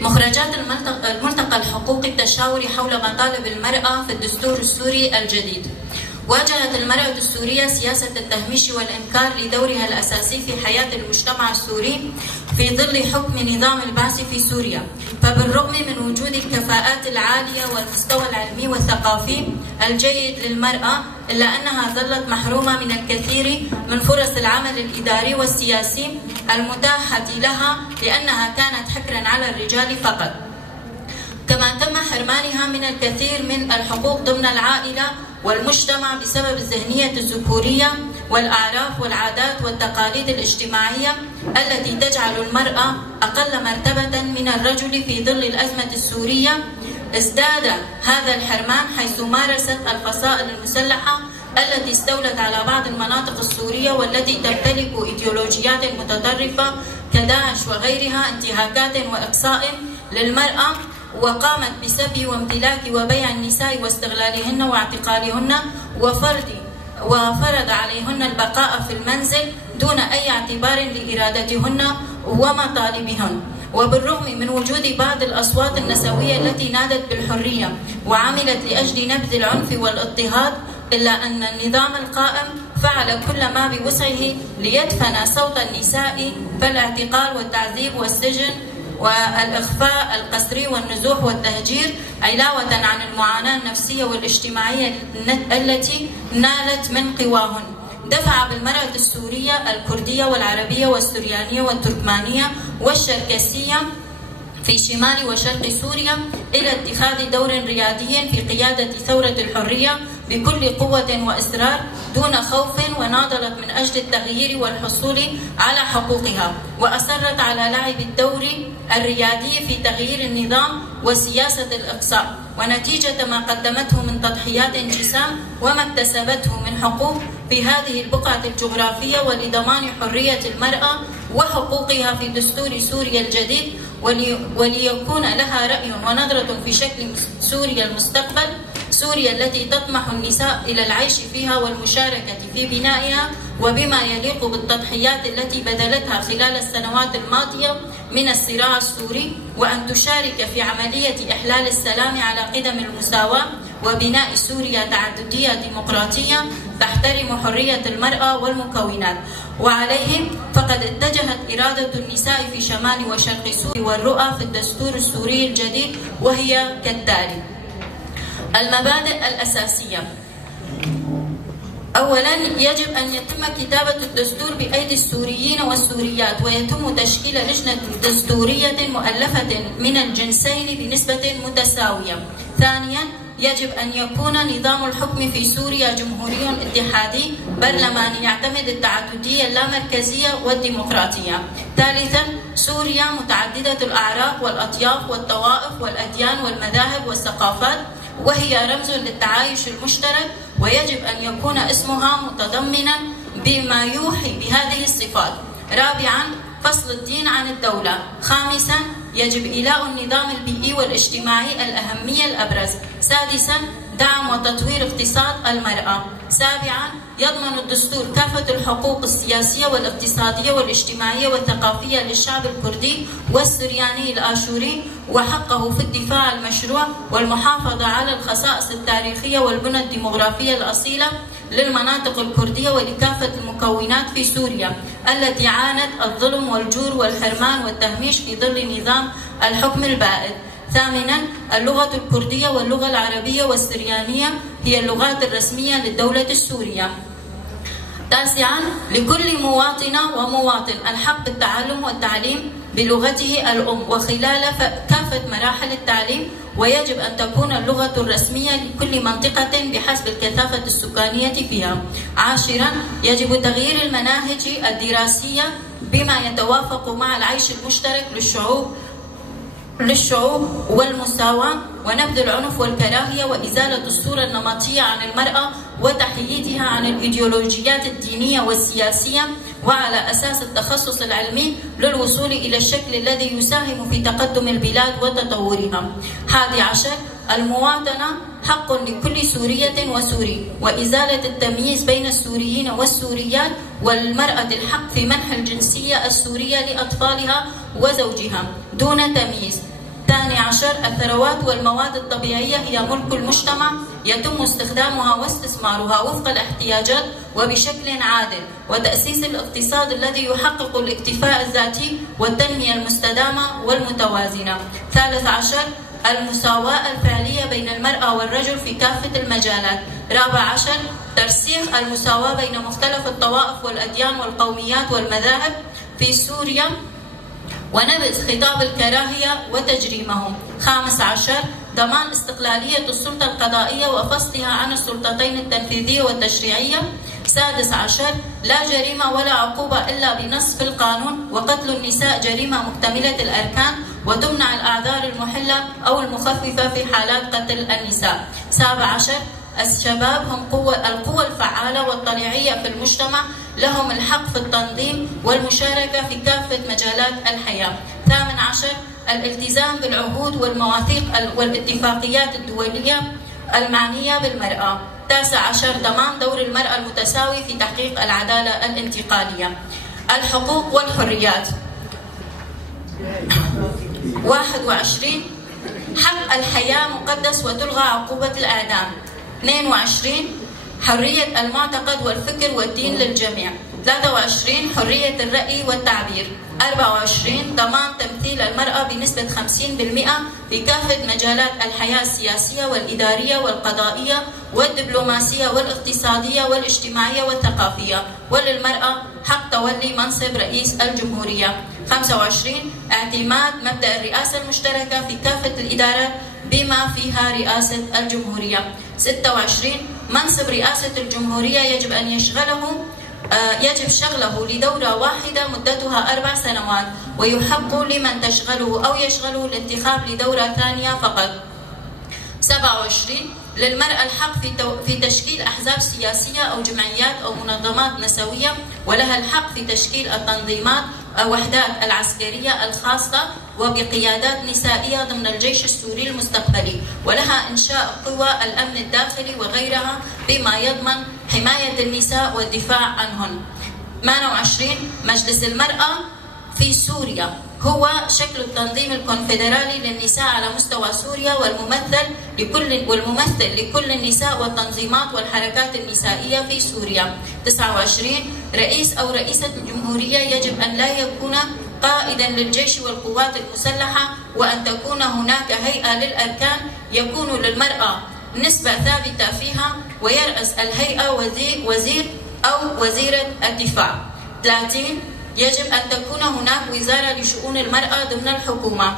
مخرجات الملتقى الحقوقي التشاوري حول مطالب المرأة في الدستور السوري الجديد. واجهت المرأة السورية سياسة التهميش والإنكار لدورها الأساسي في حياة المجتمع السوري في ظل حكم نظام البعث في سوريا، فبالرغم من وجود الكفاءات العالية والمستوى العلمي والثقافي الجيد للمرأة، إلا أنها ظلت محرومة من الكثير من فرص العمل الإداري والسياسي المتاحة لها لأنها كانت حكرا على الرجال فقط. كما تم حرمانها من الكثير من الحقوق ضمن العائلة والمجتمع بسبب الذهنية الذكورية والأعراف والعادات والتقاليد الاجتماعية التي تجعل المرأة أقل مرتبة من الرجل في ظل الأزمة السورية. ازداد هذا الحرمان حيث مارست الفصائل المسلحة التي استولت على بعض المناطق السورية والتي تمتلك إيديولوجيات متطرفة كداعش وغيرها انتهاكات وإقصاء للمرأة، وقامت بسبي وامتلاك وبيع النساء واستغلالهن واعتقالهن وفرض عليهن البقاء في المنزل دون أي اعتبار لإرادتهن ومطالبهن. وبالرغم من وجود بعض الأصوات النسوية التي نادت بالحرية وعملت لأجل نبذ العنف والاضطهاد، إلا أن النظام القائم فعل كل ما بوسعه ليدفن صوت النساء، فالاعتقال والتعذيب والسجن والإخفاء القسري والنزوح والتهجير علاوة عن المعاناة النفسية والاجتماعية التي نالت من قواهن، دفع بالمرأة السورية الكردية والعربية والسريانية والتركمانية والشركسية في شمال وشرق سوريا إلى اتخاذ دور ريادي في قيادة ثورة الحرية بكل قوة وإصرار دون خوف، وناضلت من أجل التغيير والحصول على حقوقها، وأصرت على لعب الدور الريادي في تغيير النظام وسياسة الإقصاء. ونتيجة ما قدمته من تضحيات جسام وما اكتسبته من حقوق في هذه البقعة الجغرافية ولضمان حرية المرأة وحقوقها في دستور سوريا الجديد، وليكون لها رأي ونظرة في شكل سوريا المستقبل، سوريا التي تطمح النساء إلى العيش فيها والمشاركة في بنائها وبما يليق بالتضحيات التي بذلتها خلال السنوات الماضية من الصراع السوري، وأن تشارك في عملية إحلال السلام على قدم المساواة وبناء سوريا تعددية ديمقراطية تحترم حرية المرأة والمكونات. وعليهم فقد اتجهت إرادة النساء في شمال وشرق سوريا والرؤى في الدستور السوري الجديد، وهي كالتالي: المبادئ الأساسية. أولاً، يجب أن يتم كتابة الدستور بأيدي السوريين والسوريات، ويتم تشكيل لجنة دستورية مؤلفة من الجنسين بنسبة متساوية. ثانياً، يجب أن يكون نظام الحكم في سوريا جمهوري اتحادي برلماني يعتمد التعددية اللامركزية والديمقراطية. ثالثاً، سوريا متعددة الأعراق والأطياف والطوائف والأديان والمذاهب والثقافات، وهي رمز للتعايش المشترك، ويجب أن يكون اسمها متضمنا بما يوحي بهذه الصفات. رابعاً، فصل الدين عن الدولة. خامساً، يجب إيلاء النظام البيئي والاجتماعي الأهمية الأبرز. سادساً، دعم وتطوير اقتصاد المرأة. سابعاً، يضمن الدستور كافة الحقوق السياسية والاقتصادية والاجتماعية والثقافية للشعب الكردي والسرياني الآشوري، وحقه في الدفاع المشروع والمحافظة على الخصائص التاريخية والبنى الديمغرافية الأصيلة للمناطق الكردية ولكافة المكونات في سوريا التي عانت الظلم والجور والحرمان والتهميش في ظل نظام الحكم البائد. ثامناً، اللغة الكردية واللغة العربية والسريانية هي اللغات الرسمية للدولة السورية. تاسعاً، لكل مواطنة ومواطن الحق بالتعلم والتعليم بلغته الأم وخلال كافة مراحل التعليم، ويجب أن تكون اللغة الرسمية لكل منطقة بحسب الكثافة السكانية فيها. عاشراً، يجب تغيير المناهج الدراسية بما يتوافق مع العيش المشترك للشعوب والمساواة، ونبذ العنف والكراهية وإزالة الصورة النمطية عن المرأة وتحييدها عن الإيديولوجيات الدينية والسياسية، وعلى أساس التخصص العلمي للوصول إلى الشكل الذي يساهم في تقدم البلاد وتطورها. 11، المواطنة حق لكل سورية وسوري، وإزالة التمييز بين السوريين والسوريات، والمرأة الحق في منح الجنسية السورية لأطفالها وزوجها دون تمييز. 12 الثروات والمواد الطبيعية هي ملك المجتمع، يتم استخدامها واستثمارها وفق الاحتياجات وبشكل عادل، وتأسيس الاقتصاد الذي يحقق الاكتفاء الذاتي والتنمية المستدامة والمتوازنة. 13 المساواة الفعلية بين المرأة والرجل في كافة المجالات. 14 ترسيخ المساواة بين مختلف الطوائف والأديان والقوميات والمذاهب في سوريا ونبذ خطاب الكراهية وتجريمهم. 15 ضمان استقلالية السلطة القضائية وفصلها عن السلطتين التنفيذية والتشريعية. 16 لا جريمة ولا عقوبة إلا بنص في القانون، وقتل النساء جريمة مكتملة الأركان، وتمنع الأعذار المحلة أو المخففة في حالات قتل النساء. 17 الشباب هم القوى الفعالة والطليعية في المجتمع، لهم الحق في التنظيم والمشاركة في كافة مجالات الحياة. 18 الالتزام بالعهود والمواثيق والاتفاقيات الدولية المعنية بالمرأة. 19 ضمان دور المرأة المتساوي في تحقيق العدالة الانتقالية. الحقوق والحريات. 21 حق الحياة مقدس وتلغى عقوبة الإعدام. 22 حرية المعتقد والفكر والدين للجميع. 23 حرية الرأي والتعبير. 24 ضمان تمثيل المرأة بنسبة 50% في كافة مجالات الحياة السياسية والإدارية والقضائية والدبلوماسية والاقتصادية والاجتماعية والثقافية، وللمرأة حق تولي منصب رئيس الجمهورية. 25 اعتماد مبدأ الرئاسة المشتركة في كافة الإدارات بما فيها رئاسة الجمهورية. 26 منصب رئاسة الجمهورية يجب شغله لدورة واحدة مدتها 4 سنوات، ويحق لمن تشغله أو يشغله الانتخاب لدورة ثانية فقط. 27 للمرأة الحق في تشكيل أحزاب سياسية أو جمعيات أو منظمات نسوية، ولها الحق في تشكيل التنظيمات أو وحدات العسكرية الخاصة وبقيادات نسائية ضمن الجيش السوري المستقبلي، ولها إنشاء قوى الأمن الداخلي وغيرها بما يضمن حماية النساء والدفاع عنهن. 28 مجلس المرأة في سوريا هو شكل التنظيم الكونفدرالي للنساء على مستوى سوريا، والممثل لكل النساء والتنظيمات والحركات النسائية في سوريا. 29 رئيس أو رئيسة الجمهورية يجب أن لا يكون قائدا للجيش والقوات المسلحة، وأن تكون هناك هيئة للأركان يكون للمرأة نسبة ثابتة فيها، ويرأس الهيئة وزير أو وزيرة الدفاع. 30 يجب أن تكون هناك وزارة لشؤون المرأة ضمن الحكومة.